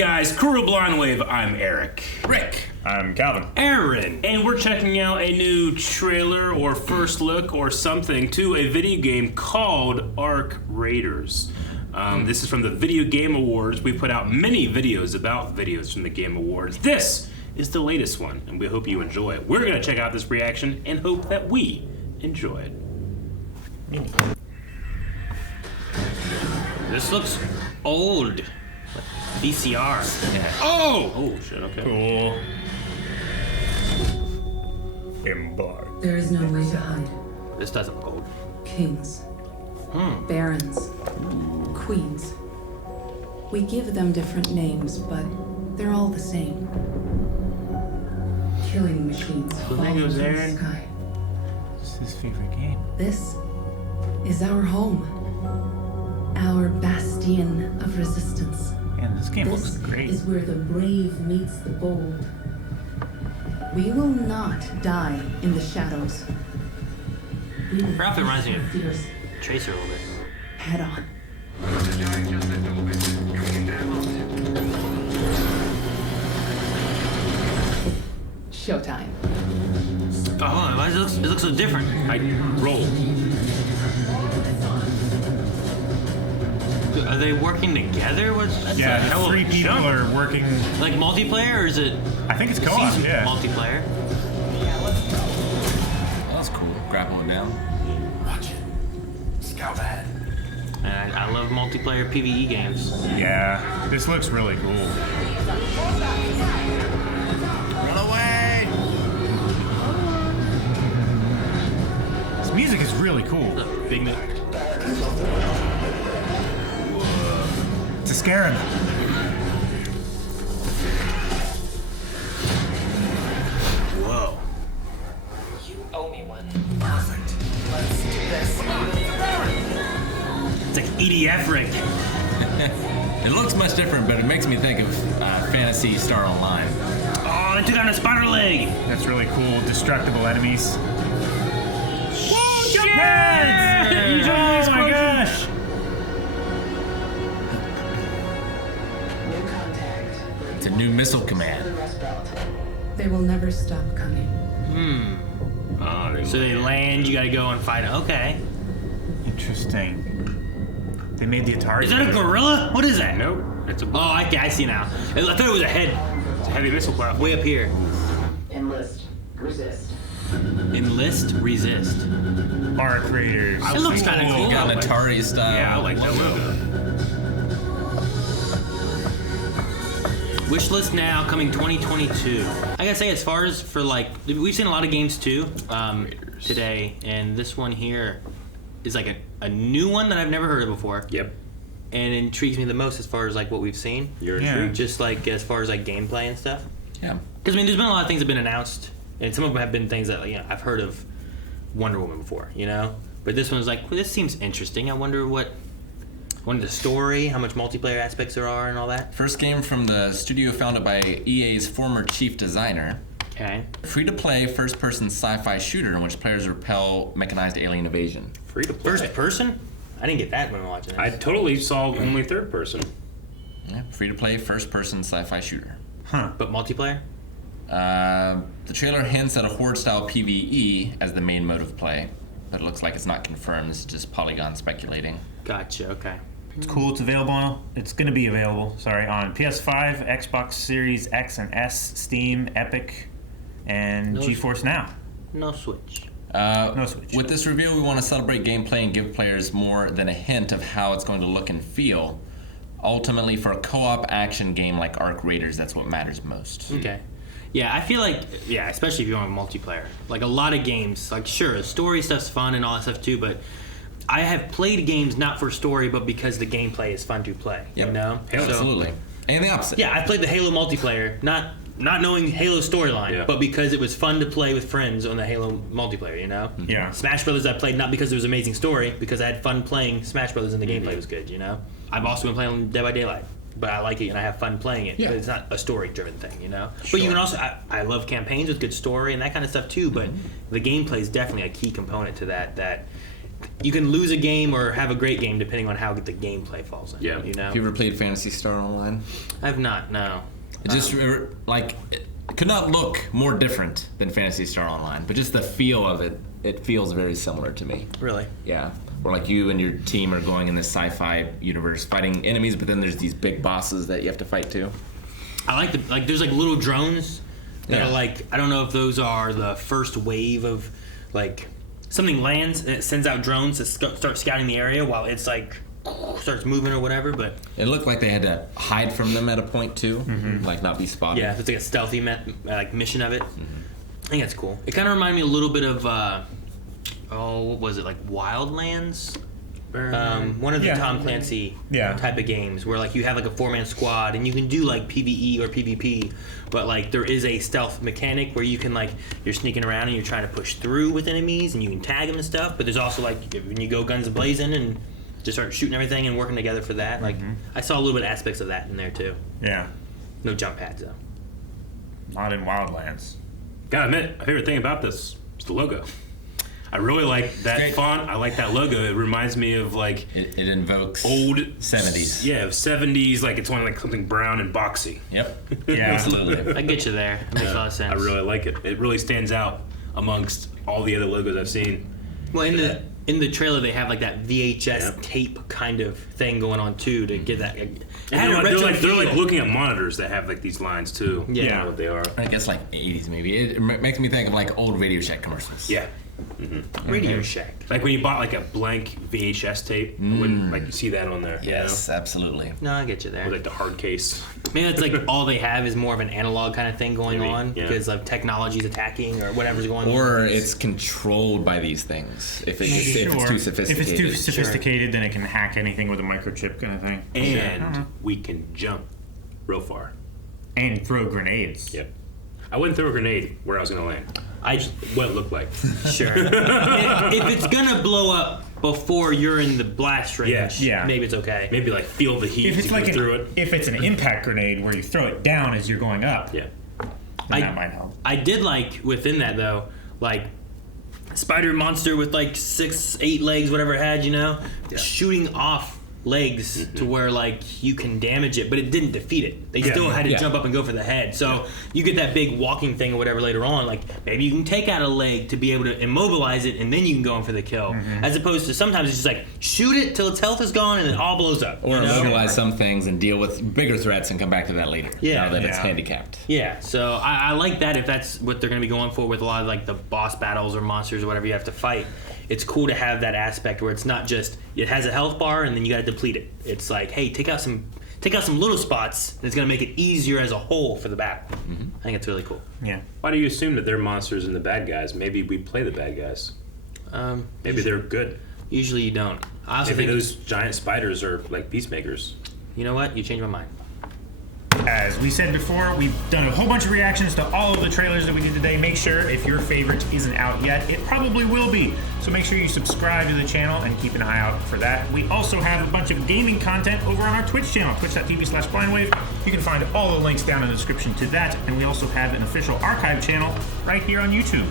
guys, Crew Blind Wave, I'm Eric. Rick. I'm Calvin. Aaron. And we're checking out a new trailer or first look or something to a video game called Arc Raiders. This is from the Video Game Awards. We put out many videos about videos from the Game Awards. This is the latest one, and we hope you enjoy it. We're going to check out this reaction and hope that we enjoy it. This looks old. VCR. Yeah. Oh shit, okay. Cool. Embark. There is no way to hide. This doesn't look old. Kings, barons, queens. We give them different names, but they're all the same. Killing machines Well, there falling goes from the Aaron. sky. This is his favorite game. This is our home. Our bastion of resistance. Man, this game This looks great. is where the brave meets the bold. We will not die in the shadows. We will Her outfit reminds me of face the fierce Tracer a little bit. head on. Showtime. Oh, why does it look so different? I roll. Are they working together? That's a Yeah, hell the of a three people jump. are working. Like multiplayer, or is it I think it's co-op, season yeah. multiplayer? That's cool. Grapple it down. Watch it. Scout ahead. And I love multiplayer PvE games. Yeah, this looks really cool. Run away! This music is really cool. Big To scare him. Whoa. You owe me one. Perfect. Let's do this. It's like EDF rig. It looks much different, but it makes me think of Fantasy Star Online. Oh, they took out a spider leg. That's really cool. Destructible enemies. Whoa, jump pads! Oh my gosh! New contact. It's a new missile command. They will never stop coming. So they land, you gotta go and fight it. Okay. Interesting. They made the Atari. Is that a gorilla? What is that? Nope. It's a. Oh, I see now. I thought it was a head. It's a heavy missile platform. Way up here. Enlist. Resist. Enlist, resist. Arc Raiders. It looks kind of cool. You got an Atari style. Yeah, I like that logo. Wish list now, coming 2022. I gotta say, as far as for like, we've seen a lot of games too today, and this one here is like a new one that I've never heard of before. Yep. And intrigues me the most as far as like what we've seen. You're Yeah. intrigued. Just like as far as like gameplay and stuff. Yeah. Because I mean, there's been a lot of things that have been announced, and some of them have been things that I've heard of Wonder Woman before, But this one's like, well, this seems interesting. I wonder the story, how much multiplayer aspects there are, and all that. First game from the studio founded by EA's former chief designer. Okay. Free-to-play first-person sci-fi shooter in which players repel mechanized alien invasion. Free to play. First person? I didn't get that when watching this. I totally saw only third person. Yeah, free-to-play first-person sci-fi shooter. But multiplayer? The trailer hints at a horde-style PvE as the main mode of play, but it looks like it's not confirmed. It's just Polygon speculating. Gotcha. Okay. It's cool. It's available. It's going to be available. Sorry, on PS5, Xbox Series X and S, Steam, Epic, and No GeForce Now. No Switch. No Switch. With this review, we want to celebrate gameplay and give players more than a hint of how it's going to look and feel. Ultimately, for a co-op action game like Arc Raiders, that's what matters most. Okay. Yeah, I feel like, especially if you're on multiplayer. Like a lot of games, like sure, story stuff's fun and all that stuff too, but I have played games not for story, but because the gameplay is fun to play. Yep. So- Absolutely. And the opposite. Yeah, I played the Halo multiplayer, not knowing Halo's storyline, Yeah. but because it was fun to play with friends on the Halo multiplayer, Yeah. Smash Brothers I played not because there was an amazing story, because I had fun playing Smash Brothers and the gameplay was good, I've also been playing Dead by Daylight, but I like it and I have fun playing it, but it's not a story-driven thing, But you can also, I love campaigns with good story and that kind of stuff too, but the gameplay is definitely a key component to that you can lose a game or have a great game depending on how the gameplay falls in. Yeah. You know. Have you ever played Phantasy Star Online? I've not. No. It just like it could not look more different than Phantasy Star Online, but just the feel of it, it feels very similar to me. Really. Yeah, where like you and your team are going in this sci-fi universe fighting enemies, but then there's these big bosses that you have to fight too. I like there's like little drones that Yeah. are like, I don't know if those are the first wave of like something lands and it sends out drones that start scouting the area while it's like starts moving or whatever, but It looked like they had to hide from them at a point too, like not be spotted. yeah, it's like a stealthy like mission of it. I think that's cool. It kind of reminded me a little bit of what was it, like Wildlands? One of the Yeah. Tom Clancy Yeah. type of games where like you have like a 4-man squad and you can do like PvE or PvP, but like there is a stealth mechanic where you can like you're sneaking around and you're trying to push through with enemies and you can tag them and stuff. But there's also like when you go guns blazing and just start shooting everything and working together for that. Like I saw a little bit of aspects of that in there too. Yeah. No jump pads though. Not in Wildlands. Gotta admit, my favorite thing about this is the logo. I really like that great. font. I like that logo. It reminds me of like It invokes old 70s. Yeah, 70s. Like it's only like something brown and boxy. Yep. Yeah. Absolutely. I get you there. It makes a lot of sense. I really like it. It really stands out amongst all the other logos I've seen. Well, in the trailer they have like that VHS Yep. tape kind of thing going on too to get that. It had And a they're retro like feel. looking at monitors that have like these lines too. Yeah. I don't know what they are. I guess like 80s maybe. It makes me think of like old Radio Shack commercials. Yeah. Radio Shack. Like when you bought like a blank VHS tape, when like you see that on there. Yes, absolutely. No, I get you You know? there. With like the hard case. Maybe it's like all they have is more of an analog kind of thing going Maybe, on yeah. because of technology's attacking or whatever's going on. Or it's controlled by these things. If it's too sophisticated. If it's too sophisticated, then it can hack anything with a microchip kind of thing. And we can jump real far. And throw grenades. Yep. I wouldn't throw a grenade where I was gonna land. What it looked like. Sure. if it's gonna blow up before you're in the blast range, Yeah. maybe it's okay. Maybe like feel the heat If it's to like go through it. if it's an impact grenade where you throw it down as you're going up, Yeah. then that might help. I did like within that though, like spider monster with like 6-8 legs, whatever it had, you know, shooting off legs to where like you can damage it, but it didn't defeat it. They still had to jump up and go for the head. So you get that big walking thing or whatever later on. Like maybe you can take out a leg to be able to immobilize it, and then you can go in for the kill. As opposed to sometimes it's just like shoot it till its health is gone and it all blows up. Or you know? immobilize some things and deal with bigger threats and come back to that later. Yeah. Now that it's Yeah. handicapped. Yeah, so I like that if that's what they're going to be going for with a lot of like the boss battles or monsters or whatever you have to fight. It's cool to have that aspect where it's not just it has a health bar and then you got to deplete it. It's like, hey, take out some little spots that's going to make it easier as a whole for the battle. I think it's really cool. Yeah. Why do you assume that they're monsters and the bad guys? Maybe we play the bad guys. Maybe they're good. Usually you don't. I also Maybe think those giant spiders are like peacemakers. you know what? You changed my mind. As we said before, we've done a whole bunch of reactions to all of the trailers that we did today. Make sure if your favorite isn't out yet, it probably will be. So make sure you subscribe to the channel and keep an eye out for that. We also have a bunch of gaming content over on our Twitch channel, twitch.tv/blindwave. You can find all the links down in the description to that. And we also have an official archive channel right here on YouTube.